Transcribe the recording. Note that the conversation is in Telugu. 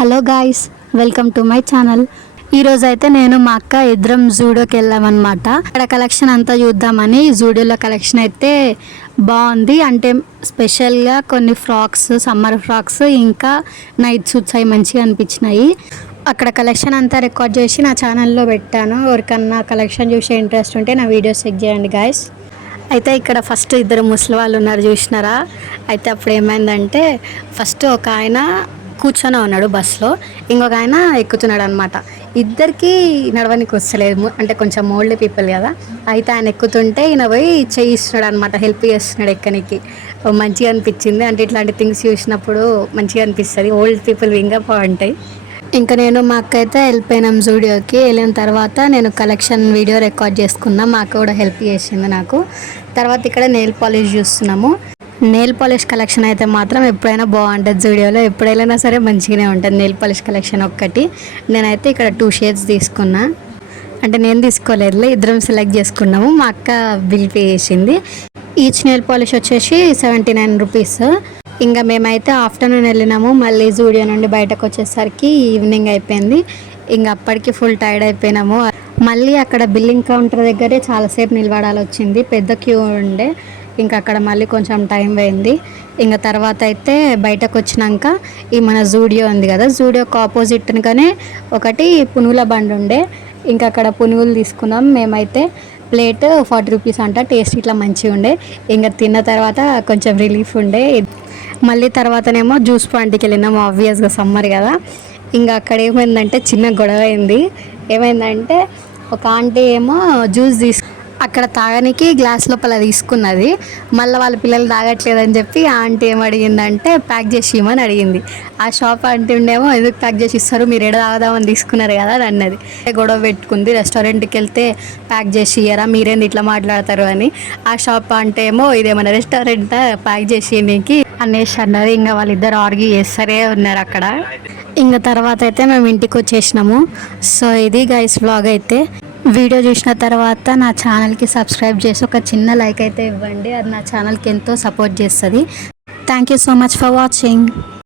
Hello guys, welcome to my channel. ఈరోజు అయితే నేను మా అక్క ఇద్దరం జూడియోకి వెళ్ళామన్నమాట. అక్కడ కలెక్షన్ అంతా చూద్దామని. జూడియోలో కలెక్షన్ అయితే బాగుంది. అంటే స్పెషల్గా కొన్ని ఫ్రాక్స్, సమ్మర్ ఫ్రాక్స్, ఇంకా నైట్ సూట్స్ అవి మంచిగా అనిపించినాయి. అక్కడ కలెక్షన్ అంతా రికార్డ్ చేసి నా ఛానల్లో పెట్టాను. ఎవరికన్నా కలెక్షన్ చూసే ఇంట్రెస్ట్ ఉంటే నా వీడియోస్ చెక్ చేయండి గాయస్. అయితే ఇక్కడ ఫస్ట్ ఇద్దరు ముసలి వాళ్ళు ఉన్నారు, చూసినారా? అయితే అప్పుడు ఏమైందంటే ఫస్ట్ ఒక ఆయన కూర్చొని ఉన్నాడు బస్సులో, ఇంకొక ఆయన ఎక్కుతున్నాడు అనమాట. ఇద్దరికి నడవనికి వస్తలేదు, అంటే కొంచెం ఓల్డ్ పీపుల్ కదా. అయితే ఆయన ఎక్కుతుంటే ఈయన పోయి చేయిస్తున్నాడు అనమాట, హెల్ప్ చేస్తున్నాడు ఎక్కనికి. మంచిగా అనిపించింది. అంటే ఇట్లాంటి థింగ్స్ చూసినప్పుడు మంచిగా అనిపిస్తుంది. ఓల్డ్ పీపుల్ ఇంకా బాగుంటాయి. ఇంకా నేను మా అక్క అయితే వెళ్ళిపోయినాం జూడియోకి. వెళ్ళిన తర్వాత నేను కలెక్షన్ వీడియో రికార్డ్ చేసుకున్నా. మా అక్క కూడా హెల్ప్ చేసింది నాకు. తర్వాత ఇక్కడ నెయిల్ పాలిష్ చూస్తున్నాము. నెయిల్ పాలిష్ కలెక్షన్ అయితే మాత్రం ఎప్పుడైనా బాగుంటుంది జూడియోలో. ఎప్పుడైనా సరే మంచిగానే ఉంటుంది నెయిల్ పాలిష్ కలెక్షన్ ఒక్కటి. నేనైతే ఇక్కడ 2 షేడ్స్ తీసుకున్నా. అంటే నేను తీసుకోలేదు, ఇద్దరం సెలెక్ట్ చేసుకున్నాము. మా అక్క బిల్ పే చేసింది. ఈచ్ నెయిల్ పాలిష్ వచ్చేసి 79 రూపీస్. ఇంకా మేమైతే ఆఫ్టర్నూన్ వెళ్ళినాము. మళ్ళీ జూడియో నుండి బయటకు వచ్చేసరికి ఈవినింగ్ అయిపోయింది. ఇంకా అప్పటికి ఫుల్ టైర్డ్ అయిపోయినాము. మళ్ళీ అక్కడ బిల్లింగ్ కౌంటర్ దగ్గరే చాలాసేపు నిలబడాలి వచ్చింది, పెద్ద క్యూ ఉండే. ఇంకా అక్కడ మళ్ళీ కొంచెం టైం పోయింది. ఇంకా తర్వాత అయితే బయటకు వచ్చినాక ఈ మన జూడియో ఉంది కదా, జూడియోకి ఆపోజిట్గానే ఒకటి పునుగుల బండి ఉండే. ఇంకా అక్కడ పునుగులు తీసుకున్నాం మేమైతే. ప్లేట్ 40 రూపీస్ అంట. టేస్ట్ ఇట్లా మంచిగా ఉండే. ఇంకా తిన్న తర్వాత కొంచెం రిలీఫ్ ఉండే. మళ్ళీ తర్వాతనేమో జ్యూస్ పాయింట్కి వెళ్ళినాము, ఆబ్వియస్గా సమ్మర్ కదా. ఇంకా అక్కడ ఏమైందంటే చిన్న గొడవ అయింది. ఏమైందంటే ఒక ఆంటీ ఏమో జ్యూస్ అక్కడ తాగడానికి గ్లాస్ లోపల తీసుకున్నది. మళ్ళీ వాళ్ళ పిల్లలు తాగట్లేదని చెప్పి ఆ ఆంటీ ఏం అడిగిందంటే ప్యాక్ చేసి ఇవ్వమని అడిగింది. ఆ షాప్ ఆంటీ ఉండేమో ఎందుకు ప్యాక్ చేసి ఇస్తారు, మీరు ఎడ తాగదామని తీసుకున్నారు కదా అని అన్నది. గొడవ పెట్టుకుంది. రెస్టారెంట్కి వెళ్తే ప్యాక్ చేసి ఇయ్యరా, మీరేంది ఇట్లా మాట్లాడతారు అని. ఆ షాప్ ఆంటీ ఏమో ఇదేమన్నా రెస్టారెంట్, ప్యాక్ చేసి నీకు అనేసి అన్నది. ఇంకా వాళ్ళిద్దరు ఆర్గ్యూ చేస్తారే ఉన్నారు అక్కడ. ఇంకా తర్వాత అయితే మేము ఇంటికి వచ్చేసినాము. సో ఇది గైస్ వ్లాగ్. అయితే వీడియో చూసిన తర్వాత నా ఛానల్కి సబ్స్క్రైబ్ చేసి ఒక చిన్న లైక్ అయితే ఇవ్వండి. అది నా ఛానల్కి ఎంతో సపోర్ట్ చేస్తుంది. Thank you so much for watching.